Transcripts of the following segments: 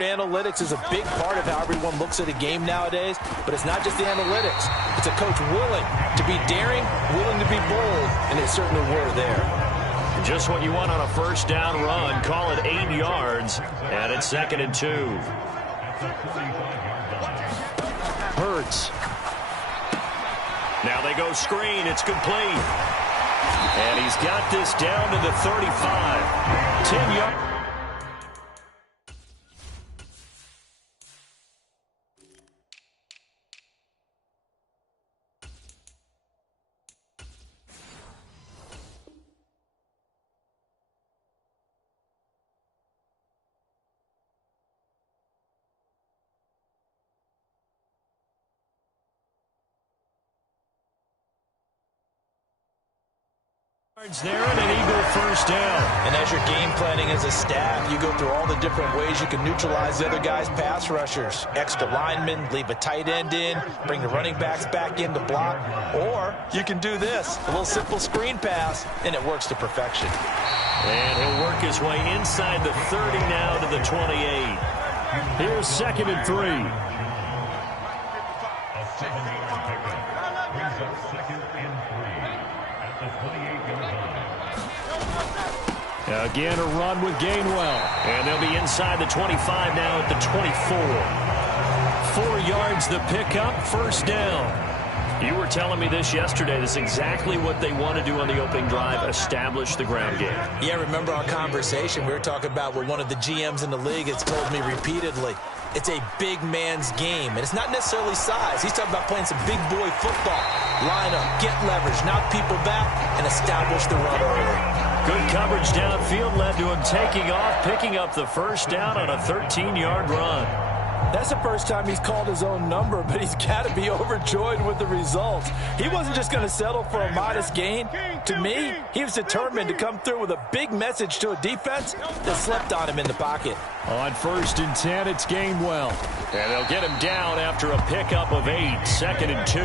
Analytics is a big part of how everyone looks at a game nowadays, but it's not just the analytics. It's a coach willing to be daring, willing to be bold, and they certainly were there. Just what you want on a first down run. Call it 8 yards, and it's 2nd and 2. Hurts. Now they go screen. It's complete. And he's got this down to the 35. 10 yards. There and an Eagle first down. And as you're game planning as a staff, you go through all the different ways you can neutralize the other guy's pass rushers. Extra linemen, leave a tight end in, bring the running backs back in to block. Or you can do this, a little simple screen pass, and it works to perfection. And he'll work his way inside the 30 now to the 28. Here's 2nd and 3. Again, a run with Gainwell. And they'll be inside the 25 now at the 24. 4 yards the pickup, first down. You were telling me this yesterday. This is exactly what they want to do on the opening drive, establish the ground game. Yeah, remember our conversation. We were talking about what one of the GMs in the league has told me repeatedly. It's a big man's game, and it's not necessarily size. He's talking about playing some big boy football. Line up, get leverage, knock people back, and establish the run early. Good coverage downfield led to him taking off, picking up the first down on a 13-yard run. That's the first time he's called his own number, but he's got to be overjoyed with the results. He wasn't just going to settle for a modest gain. To me, he was determined to come through with a big message to a defense that slept on him in the pocket. On 1st and 10, it's Gainwell. And they'll get him down after a pickup of 8, 2nd and 2.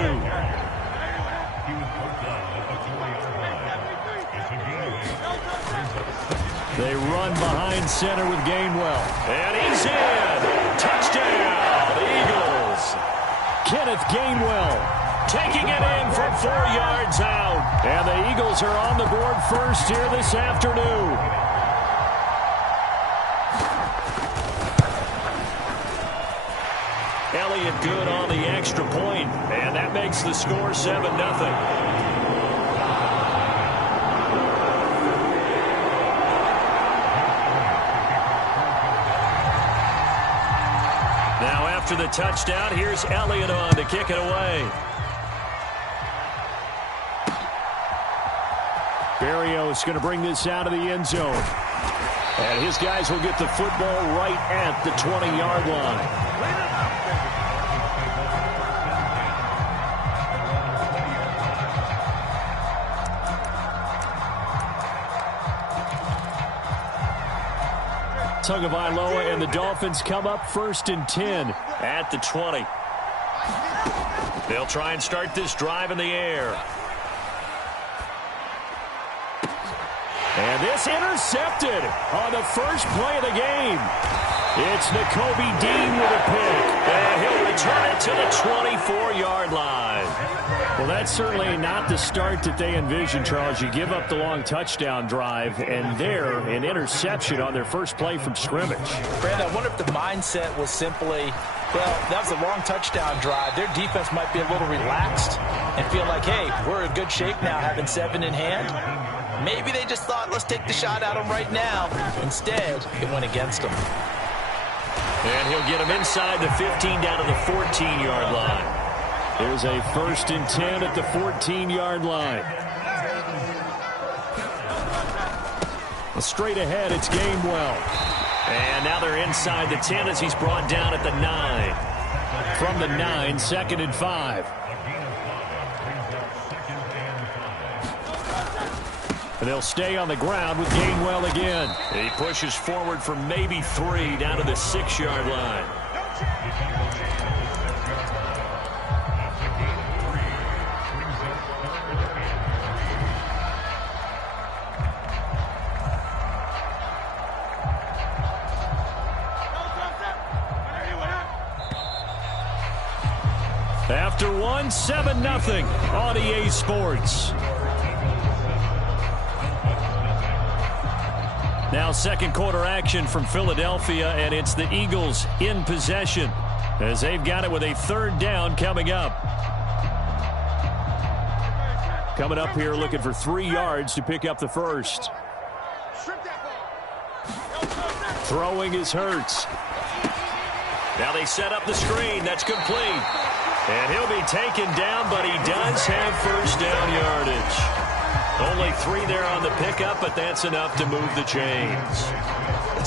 They run behind center with Gainwell. And he's in. Touchdown, Eagles. Kenneth Gainwell taking it in from 4 yards out. And the Eagles are on the board first here this afternoon. Elliott good on the extra point. And that makes the score 7-0. After the touchdown, here's Elliott on to kick it away. Berrios going to bring this out of the end zone. And his guys will get the football right at the 20-yard line. Tagovailoa and the Dolphins come up 1st and 10 at the 20. They'll try and start this drive in the air. And this intercepted on the first play of the game. It's Nakobe Dean with a pick. And he'll return it to the 24-yard line. Well, that's certainly not the start that they envisioned, Charles. You give up the long touchdown drive, and there, an interception on their first play from scrimmage. Brandon, I wonder if the mindset was simply, well, that was a long touchdown drive. Their defense might be a little relaxed and feel like, hey, we're in good shape now, having 7 in hand. Maybe they just thought, let's take the shot at them right now. Instead, it went against them. And he'll get him inside the 15 down to the 14-yard line. There's a 1st and 10 at the 14-yard line. Straight ahead, it's Gainwell. And now they're inside the 10 as he's brought down at the 9. From the 9, 2nd and 5. And they'll stay on the ground with Gainwell again. He pushes forward for maybe 3 down to the 6-yard line. After one, 7-0 on EA Sports. Now second quarter action from Philadelphia, and it's the Eagles in possession as they've got it with a third down coming up. Coming up here looking for 3 yards to pick up the first. Throwing is Hurts. Now they set up the screen. That's complete. And he'll be taken down, but he does have first down yardage. Only 3 there on the pickup, but that's enough to move the chains.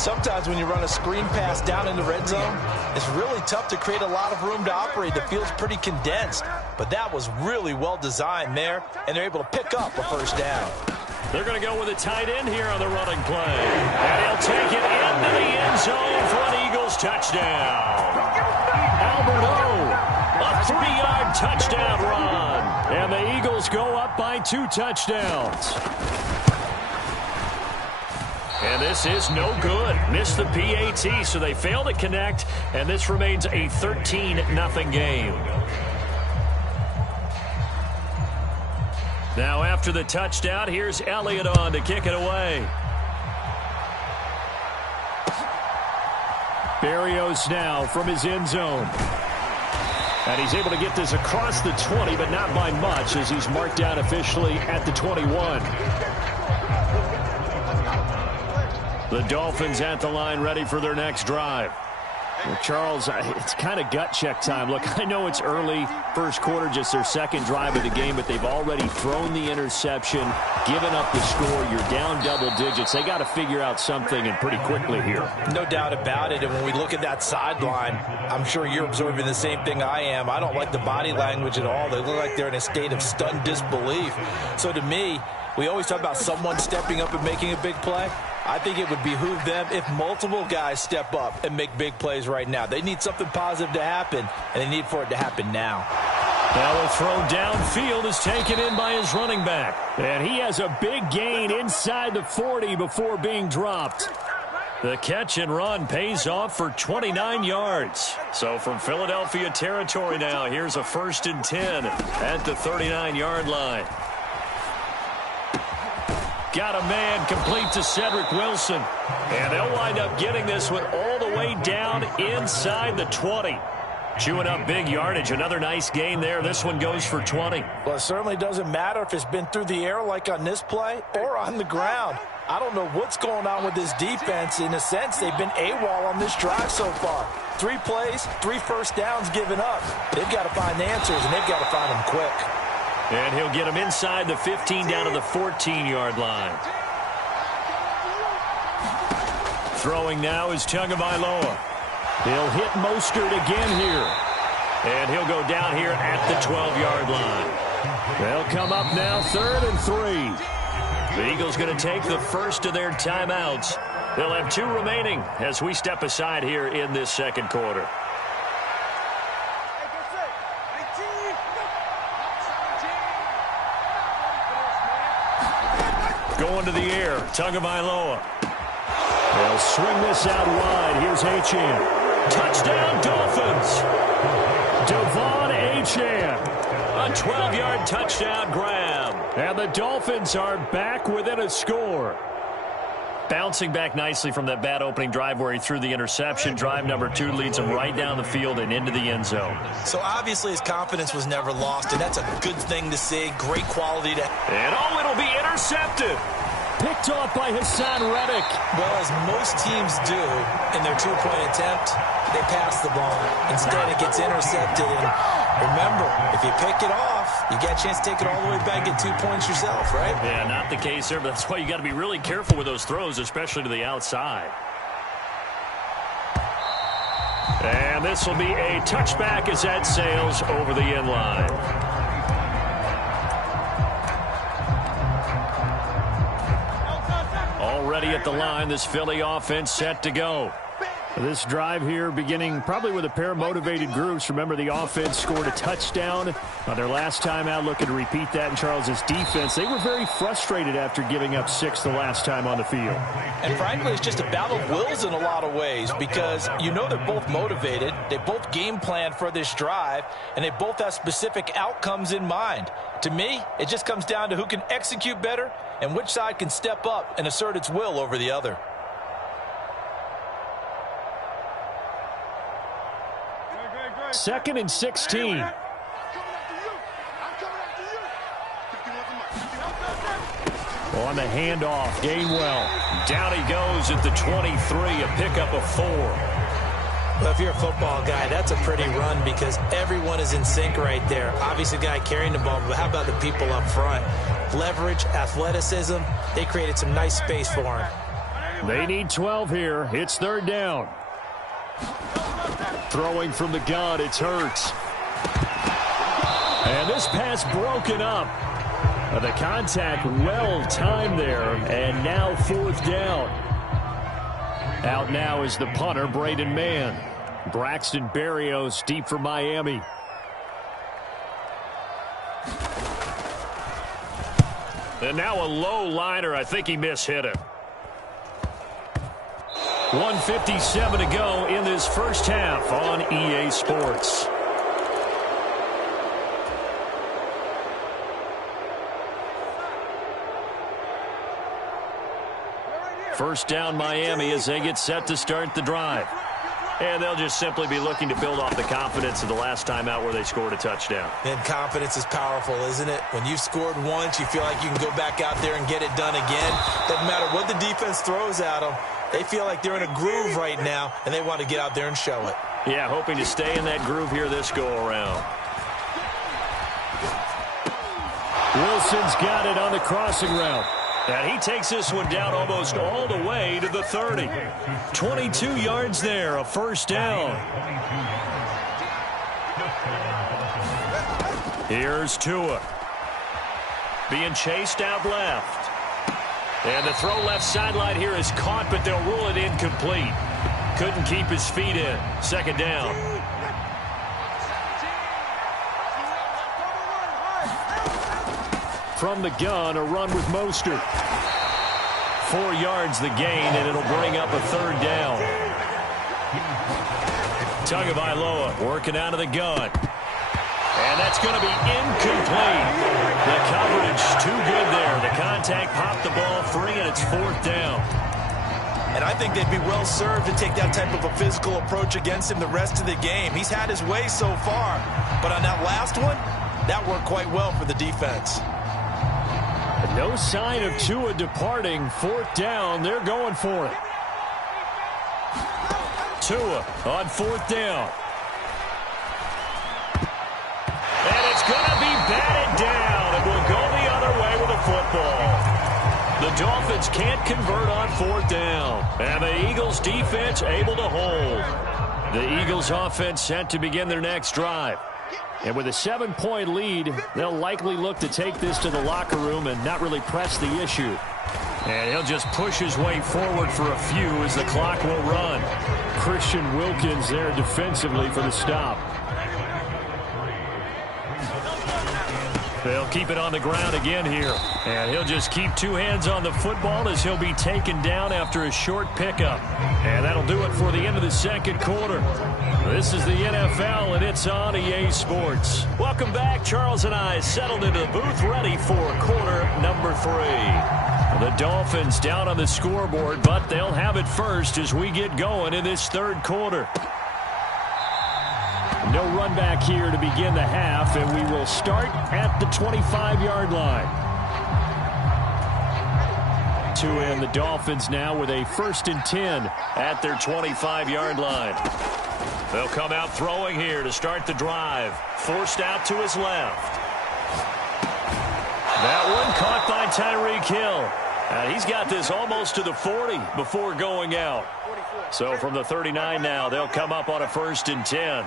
Sometimes when you run a screen pass down in the red zone, it's really tough to create a lot of room to operate. The field's pretty condensed, but that was really well designed there, and they're able to pick up a first down. They're going to go with a tight end here on the running play. And he'll take it into the end zone for an Eagles touchdown. Alberto, a 3-yard touchdown run. And the Eagles go up by 2 touchdowns. And this is no good. Missed the PAT, so they fail to connect, and this remains a 13-0 game. Now after the touchdown, here's Elliott on to kick it away. Berrios now from his end zone. And he's able to get this across the 20, but not by much as he's marked down officially at the 21. The Dolphins at the line ready for their next drive. Well, Charles, it's kind of gut check time. Look, I know it's early, first quarter, just their second drive of the game, but they've already thrown the interception, given up the score. You're down double digits. They got to figure out something, and pretty quickly here. No doubt about it, and when we look at that sideline, I'm sure you're observing the same thing I am. I don't like the body language at all. They look like they're in a state of stunned disbelief. So to me, we always talk about someone stepping up and making a big play. I think it would behoove them if multiple guys step up and make big plays right now. They need something positive to happen, and they need for it to happen now. Now a throw downfield is taken in by his running back. And he has a big gain inside the 40 before being dropped. The catch and run pays off for 29 yards. So from Philadelphia territory now, here's a 1st and 10 at the 39-yard line. Got a man complete to Cedric Wilson. And they'll wind up getting this one all the way down inside the 20. Chewing up big yardage. Another nice gain there. This one goes for 20. Well, it certainly doesn't matter if it's been through the air like on this play or on the ground. I don't know what's going on with this defense. In a sense, they've been AWOL on this drive so far. 3 plays, 3 first downs given up. They've got to find answers, and they've got to find them quick. And he'll get him inside the 15 down to the 14-yard line. Throwing now is Tagovailoa. He'll hit Mostert again here. And he'll go down here at the 12-yard line. They'll come up now 3rd and 3. The Eagles going to take the first of their timeouts. They'll have 2 remaining as we step aside here in this second quarter. Going to the air, Tagovailoa. They'll swing this out wide. Here's Achane. Touchdown, Dolphins. Devon Achane. A 12-yard touchdown grab. And the Dolphins are back within a score. Bouncing back nicely from that bad opening drive where he threw the interception. Drive number 2 leads him right down the field and into the end zone. So obviously his confidence was never lost, and that's a good thing to see. Great quality to... And oh, it'll be intercepted. Picked off by Hassan Reddick. Well, as most teams do in their 2-point attempt, they pass the ball. Instead, it gets intercepted. And remember, if you pick it off, you get a chance to take it all the way back and get 2 points yourself, right? Yeah, not the case there, but that's why you got to be really careful with those throws, especially to the outside. And this will be a touchback as that sails over the end line. Already at the line, this Philly offense set to go. This drive here beginning probably with a pair of motivated groups. Remember, the offense scored a touchdown on their last time out, looking to repeat that in Charles's defense. They were very frustrated after giving up 6 the last time on the field. And frankly, it's just a battle of wills in a lot of ways because you know they're both motivated. They both game plan for this drive, and they both have specific outcomes in mind. To me, it just comes down to who can execute better and which side can step up and assert its will over the other. Second and 16. On the handoff, Gainwell. Down he goes at the 23, a pickup of 4. Well, if you're a football guy, that's a pretty run because everyone is in sync right there. Obviously, the guy carrying the ball, but how about the people up front? Leverage, athleticism, they created some nice space for him. They need 12 here. It's third down. Throwing from the gun, it's Hurts. And this pass broken up. The contact well timed there, and now fourth down. Out now is the punter, Braden Mann. Braxton Berrios deep for Miami. And now a low liner. I think he mishit him. 1:57 to go in this first half on EA Sports. First down Miami as they get set to start the drive. And they'll just simply be looking to build off the confidence of the last time out where they scored a touchdown. And confidence is powerful, isn't it? When you've scored once, you feel like you can go back out there and get it done again. Doesn't matter what the defense throws at them. They feel like they're in a groove right now, and they want to get out there and show it. Yeah, hoping to stay in that groove here this go-around. Wilson's got it on the crossing route. And he takes this one down almost all the way to the 30. 22 yards there, a first down. Here's Tua. Being chased out left. And the throw left sideline here is caught, but they'll rule it incomplete. Couldn't keep his feet in. Second down. From the gun, a run with Mostert. 4 yards the gain, and it'll bring up a third down. Tagovailoa working out of the gun. And that's going to be incomplete. The coverage too good there. The contact popped the ball free, and it's fourth down. And I think they'd be well served to take that type of a physical approach against him the rest of the game. He's had his way so far. But on that last one, that worked quite well for the defense. No sign of Tua departing. Fourth down. They're going for it. Tua on fourth down. And it's going to be batted down. And will go the other way with the football. The Dolphins can't convert on fourth down. And the Eagles defense able to hold. The Eagles offense set to begin their next drive. And with a 7-point lead, they'll likely look to take this to the locker room and not really press the issue. And he'll just push his way forward for a few as the clock will run. Christian Wilkins there defensively for the stop. They'll keep it on the ground again here. And he'll just keep two hands on the football as he'll be taken down after a short pickup. And that'll do it for the end of the second quarter. This is the NFL, and it's on EA Sports. Welcome back. Charles and I settled into the booth ready for quarter number 3. The Dolphins down on the scoreboard, but they'll have it first as we get going in this third quarter. No run back here to begin the half, and we will start at the 25-yard line. Tua and the Dolphins now with a 1st and 10 at their 25-yard line. They'll come out throwing here to start the drive. Forced out to his left. That one caught by Tyreek Hill. And he's got this almost to the 40 before going out. So from the 39 now, they'll come up on a 1st and 10.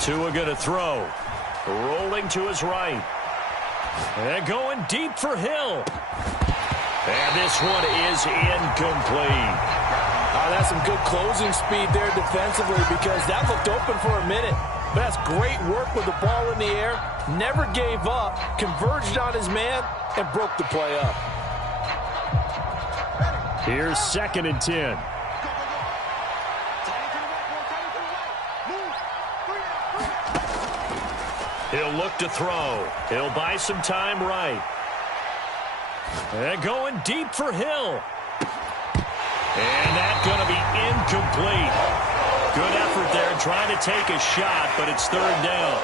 Tua going to throw. Rolling to his right. And going deep for Hill. And this one is incomplete. That's some good closing speed there defensively because that looked open for a minute. But that's great work with the ball in the air. Never gave up, converged on his man, and broke the play up. Here's 2nd and 10. He'll look to throw. He'll buy some time right. And going deep for Hill. And that's going to be incomplete. Good effort there trying to take a shot, but it's 3rd down.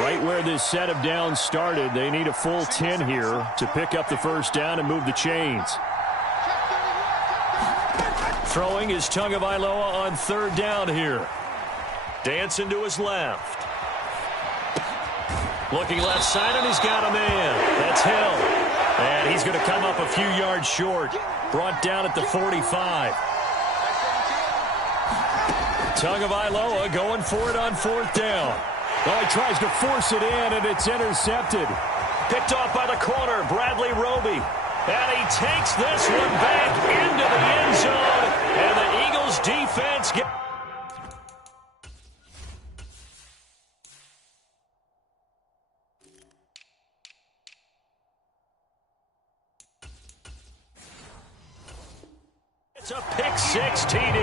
Right where this set of downs started, they need a full 10 here to pick up the 1st down and move the chains. Throwing is Tagovailoa on 3rd down here. Dancing to his left. Looking left side, and he's got a man. That's Hill. And he's going to come up a few yards short. Brought down at the 45. Tagovailoa going for it on 4th down. Oh, he tries to force it in, and it's intercepted. Picked off by the corner, Bradley Roby. And he takes this one back into the end zone. And the Eagles defense gets... It's a pick-6 TD.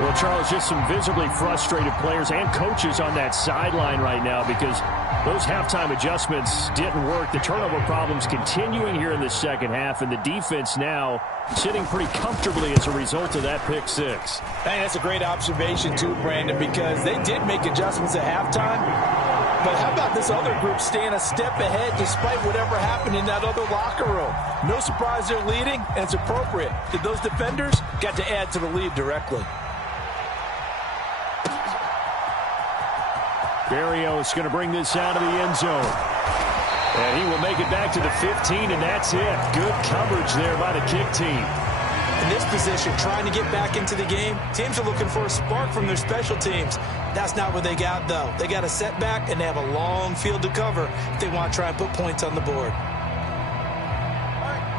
Well, Charles, just some visibly frustrated players and coaches on that sideline right now because those halftime adjustments didn't work. The turnover problems continuing here in the 2nd half, and the defense now sitting pretty comfortably as a result of that pick-6. Hey, that's a great observation too, Brandon, because they did make adjustments at halftime. But how about this other group staying a step ahead despite whatever happened in that other locker room? No surprise they're leading, and it's appropriate. Those defenders got to add to the lead directly. Berrios going to bring this out of the end zone. And he will make it back to the 15, and that's it. Good coverage there by the kick team. In this position, trying to get back into the game, teams are looking for a spark from their special teams. That's not what they got, though. They got a setback, and they have a long field to cover if they want to try and put points on the board.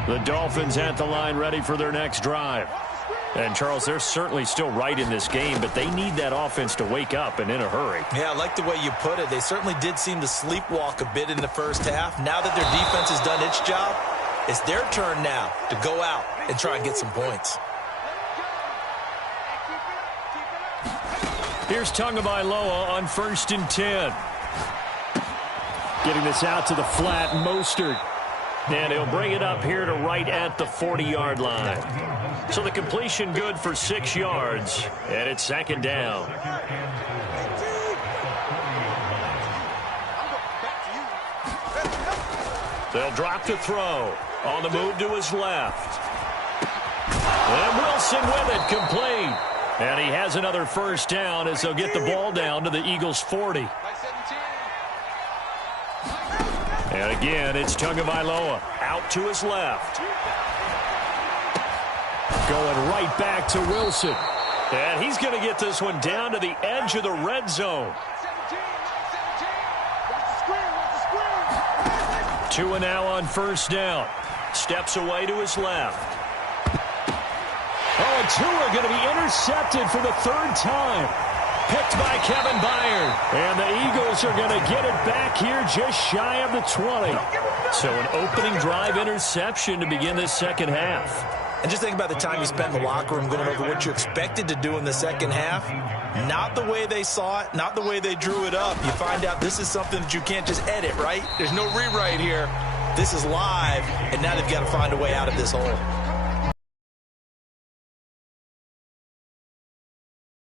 The Dolphins at the line ready for their next drive. And, Charles, they're certainly still right in this game, but they need that offense to wake up and in a hurry. Yeah, I like the way you put it. They certainly did seem to sleepwalk a bit in the 1st half. Now that their defense has done its job, it's their turn now to go out and try and get some points. Here's Tagovailoa on 1st and 10. Getting this out to the flat, Mostert. And he'll bring it up here to right at the 40-yard line. So the completion good for 6 yards, and it's 2nd down. They'll drop to throw. On the move to his left. And Wilson with it, complete. And he has another 1st down as they'll get the ball down to the Eagles' 40. And again, it's Tagovailoa out to his left. Going right back to Wilson. And he's going to get this one down to the edge of the red zone. 2 and now on 1st down. Steps away to his left. Oh, and 2 are going to be intercepted for the 3rd time. Picked by Kevin Byard. And the Eagles are going to get it back here just shy of the 20. So an opening drive interception to begin this 2nd half. And just think about the time you spent in the locker room going over what you expected to do in the 2nd half. Not the way they saw it, not the way they drew it up. You find out this is something that you can't just edit, right? There's no rewrite here. This is live, and now they've got to find a way out of this hole.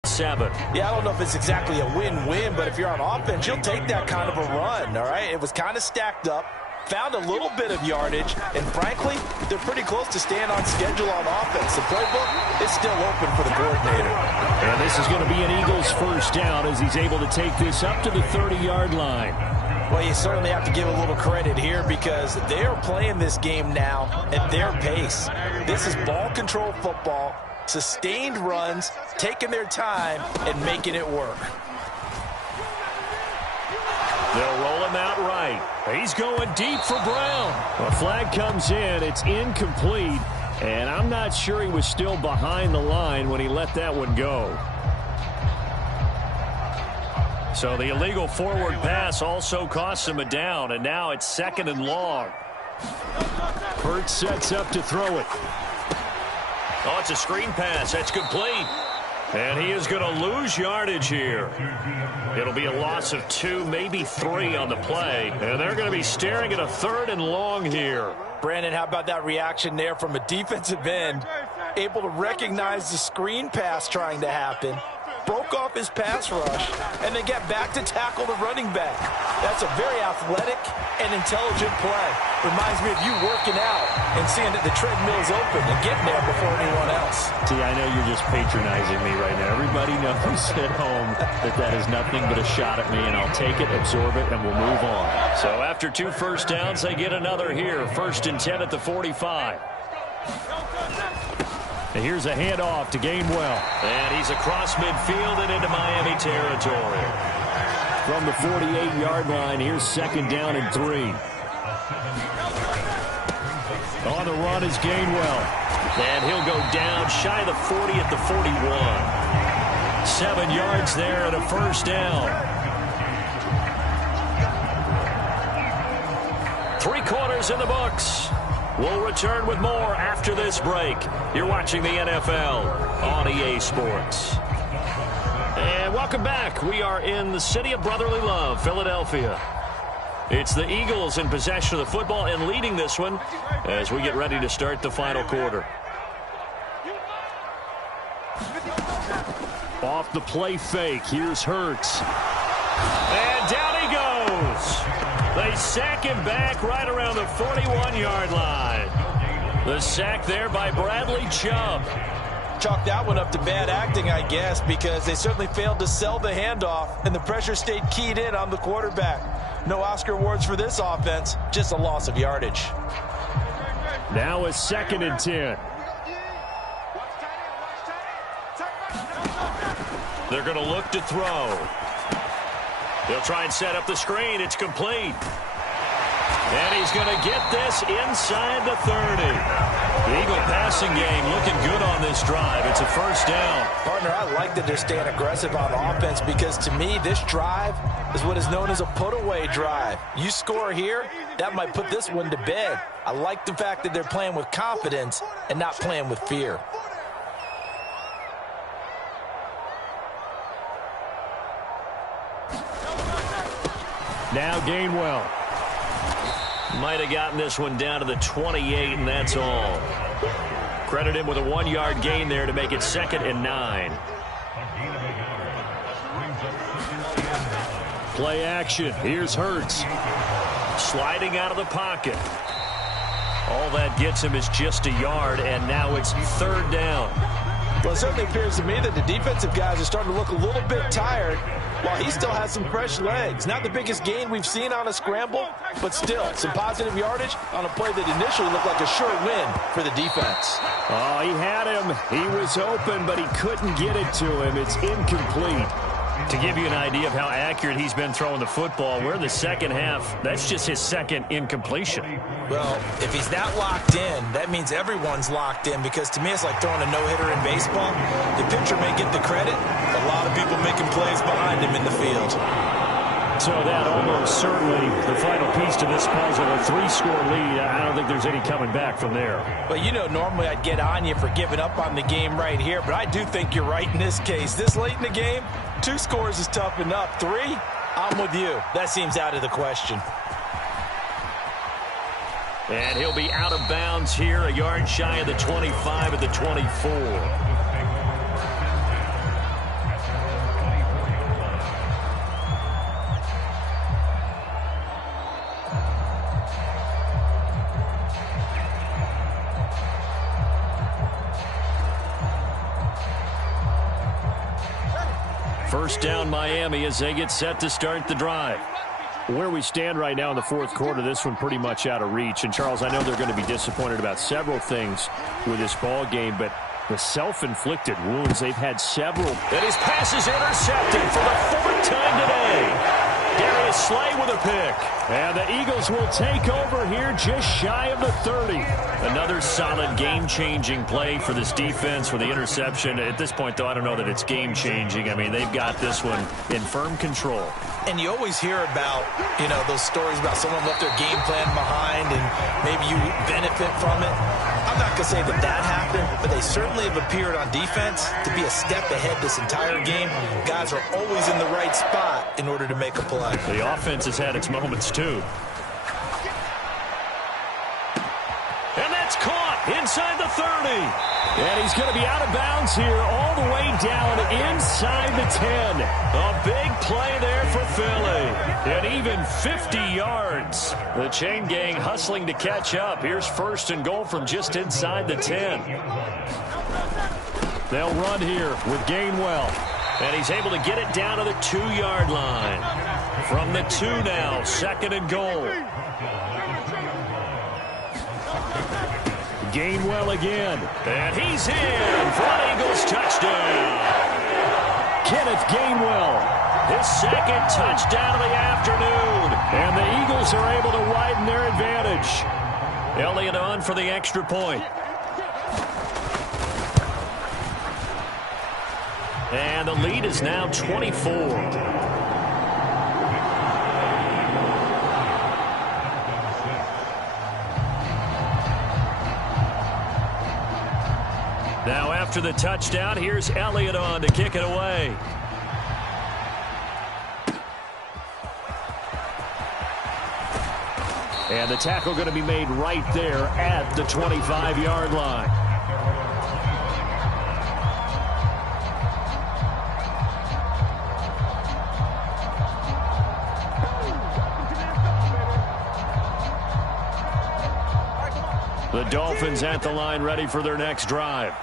7. Yeah, I don't know if it's exactly a win-win, but if you're on offense, you'll take that kind of a run, all right? It was kind of stacked up, found a little bit of yardage, and frankly, they're pretty close to staying on schedule on offense. The playbook is still open for the coordinator. And this is going to be an Eagles 1st down as he's able to take this up to the 30-yard line. Well, you certainly have to give a little credit here because they are playing this game now at their pace. This is ball control football, sustained runs, taking their time, and making it work. They'll roll him out right. right. He's going deep for Brown. A flag comes in. It's incomplete. And I'm not sure he was still behind the line when he let that one go. So the illegal forward pass also costs him a down. And now it's 2nd and long. Hurts sets up to throw it. Oh, it's a screen pass. That's complete. And he is going to lose yardage here. It'll be a loss of 2, maybe 3 on the play. And they're going to be staring at a 3rd and long here. Brandon, how about that reaction there from a defensive end? Able to recognize the screen pass trying to happen. Broke off his pass rush, and then get back to tackle the running back. That's a very athletic and intelligent play. Reminds me of you working out and seeing that the treadmill's open and getting there before anyone else. See, I know you're just patronizing me right now. Everybody knows at home that that is nothing but a shot at me, and I'll take it, absorb it, and we'll move on. So after 2 first downs, they get another here. 1st and 10 at the 45. And here's a handoff to Gainwell. And he's across midfield and into Miami territory. From the 48-yard line, here's 2nd down and 3. On the run is Gainwell. And he'll go down shy of the 40 at the 41. 7 yards there and a 1st down. 3 quarters in the books. We'll return with more after this break. You're watching the NFL on EA Sports. And welcome back. We are in the city of brotherly love, Philadelphia. It's the Eagles in possession of the football and leading this one as we get ready to start the final quarter. Off the play fake. Here's Hurts. And down he goes. They sack him back right around the 41-yard line. The sack there by Bradley Chubb. Chalk that one up to bad acting, I guess, because they certainly failed to sell the handoff, and the pressure stayed keyed in on the quarterback. No Oscar awards for this offense, just a loss of yardage. Now a 2nd and 10. They're going to look to throw. They'll try and set up the screen. It's complete. And he's going to get this inside the 30. The Eagle passing game looking good on this drive. It's a 1st down. Partner, I like that they're staying aggressive on offense because to me, this drive is what is known as a put-away drive. You score here, that might put this one to bed. I like the fact that they're playing with confidence and not playing with fear. Now Gainwell. Might have gotten this one down to the 28, and that's all. Credit him with a 1-yard gain there to make it 2nd and 9. Play action. Here's Hurts. Sliding out of the pocket. All that gets him is just a yard, and now it's 3rd down. Well, it certainly appears to me that the defensive guys are starting to look a little bit tired while he still has some fresh legs. Not the biggest gain we've seen on a scramble, but still some positive yardage on a play that initially looked like a sure win for the defense. Oh, he had him. He was open, but he couldn't get it to him. It's incomplete. To give you an idea of how accurate he's been throwing the football, we're in the 2nd half. That's just his 2nd incompletion. Well, if he's that locked in, that means everyone's locked in, because to me it's like throwing a no-hitter in baseball. The pitcher may get the credit, a lot of people making plays behind him in the field. So that almost certainly the final piece to this puzzle, a 3-score lead. I don't think there's any coming back from there. Well, you know, normally I'd get on you for giving up on the game right here, but I do think you're right in this case. This late in the game, 2 scores is tough enough. 3, I'm with you. That seems out of the question. And he'll be out of bounds here, a yard shy of the 25 at the 24. First down Miami as they get set to start the drive. Where we stand right now in the 4th quarter, this one pretty much out of reach. And, Charles, I know they're going to be disappointed about several things with this ball game, but the self-inflicted wounds, they've had several. And his pass is intercepted for the 4th time today. Darius Slay with a pick. And the Eagles will take over here just shy of the 30. Another solid game-changing play for this defense with the interception. At this point, though, I don't know that it's game-changing. I mean, they've got this one in firm control. And you always hear about, those stories about someone left their game plan behind and maybe you benefit from it. I'm not going to say that happened, but they certainly have appeared on defense to be a step ahead this entire game. Guys are always in the right spot in order to make a play. The offense has had its moments, too. And that's caught inside the 30. And he's going to be out of bounds here all the way down inside the 10. A big play there for Philly. And even 50 yards. The chain gang hustling to catch up. Here's first and goal from just inside the 10. They'll run here with Gainwell. And he's able to get it down to the 2-yard line. From the 2 now, second and goal. Gainwell again. And he's in for an Eagles touchdown. Kenneth Gainwell, his second touchdown of the afternoon. And the Eagles are able to widen their advantage. Elliott on for the extra point. And the lead is now 24. Now after the touchdown, here's Elliott on to kick it away. And the tackle going to be made right there at the 25-yard line. The Dolphins at the line ready for their next drive.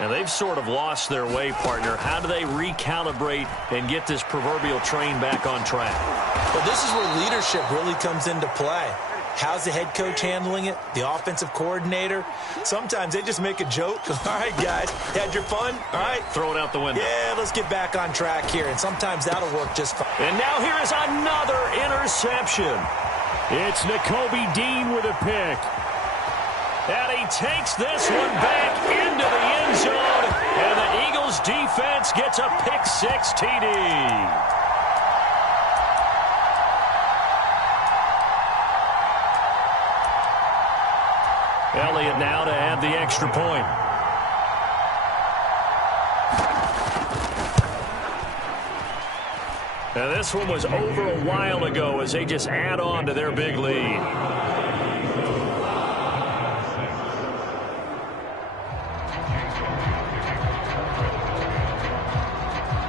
And they've sort of lost their way, partner. How do they recalibrate and get this proverbial train back on track? Well, this is where leadership really comes into play. How's the head coach handling it? The offensive coordinator? Sometimes they just make a joke. All right, guys, had your fun? All right. Throw it out the window. Yeah, let's get back on track here. And sometimes that'll work just fine. And now here is another interception. It's Nakobe Dean with a pick. And he takes this one back into the end zone. And the Eagles defense gets a pick-6 TD. Elliott now to add the extra point. Now this one was over a while ago as they just add on to their big lead.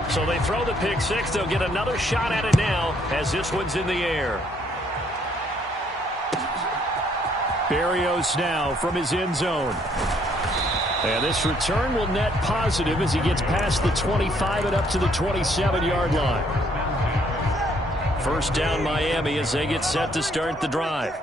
So they throw the pick-6. They'll get another shot at it now as this one's in the air. Berrios now from his end zone. And this return will net positive as he gets past the 25 and up to the 27-yard line. First down Miami as they get set to start the drive.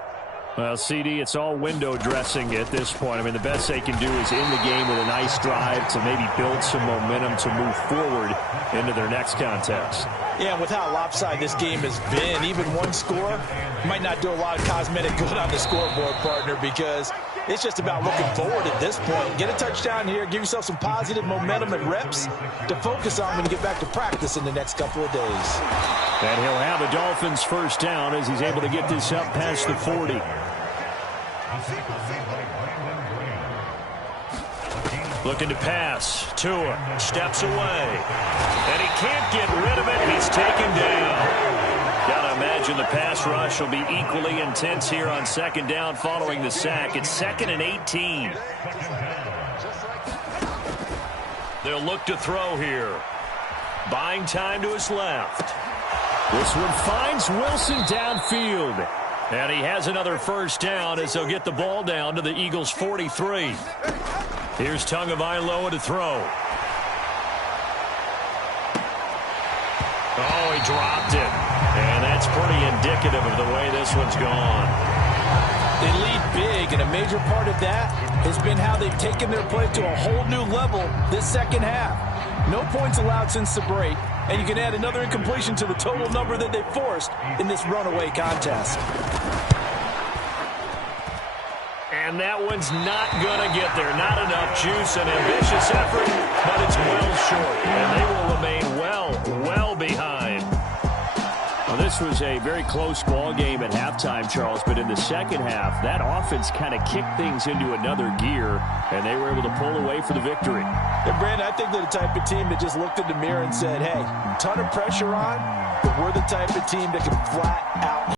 Well, CD, it's all window dressing at this point. I mean, the best they can do is end the game with a nice drive to maybe build some momentum to move forward into their next contest. Yeah, with how lopsided this game has been, even one score might not do a lot of cosmetic good on the scoreboard, partner, because it's just about looking forward at this point. Get a touchdown here, give yourself some positive momentum and reps to focus on when you get back to practice in the next couple of days. And he'll have the Dolphins first down as he's able to get this up past the 40. Looking to pass. Tua steps away. And he can't get rid of it. He's taken down. Got to imagine the pass rush will be equally intense here on second down following the sack. It's 2nd and 18. They'll look to throw here. Buying time to his left. This one finds Wilson downfield. And he has another first down as they'll get the ball down to the Eagles' 43. Here's Tagovailoa to throw. Oh, he dropped it. And that's pretty indicative of the way this one's gone. They lead big, and a major part of that has been how they've taken their play to a whole new level this second half. No points allowed since the break. and you can add another incompletion to the total number that they forced in this runaway contest. And that one's not going to get there. Not enough juice, an ambitious effort, but it's well short. And they will remain well behind. Well, this was a very close ball game at halftime, Charles, but in the second half, that offense kind of kicked things into another gear, and they were able to pull away for the victory. And, Brandon, I think they're the type of team that just looked in the mirror and said, hey, ton of pressure on, but we're the type of team that can flat out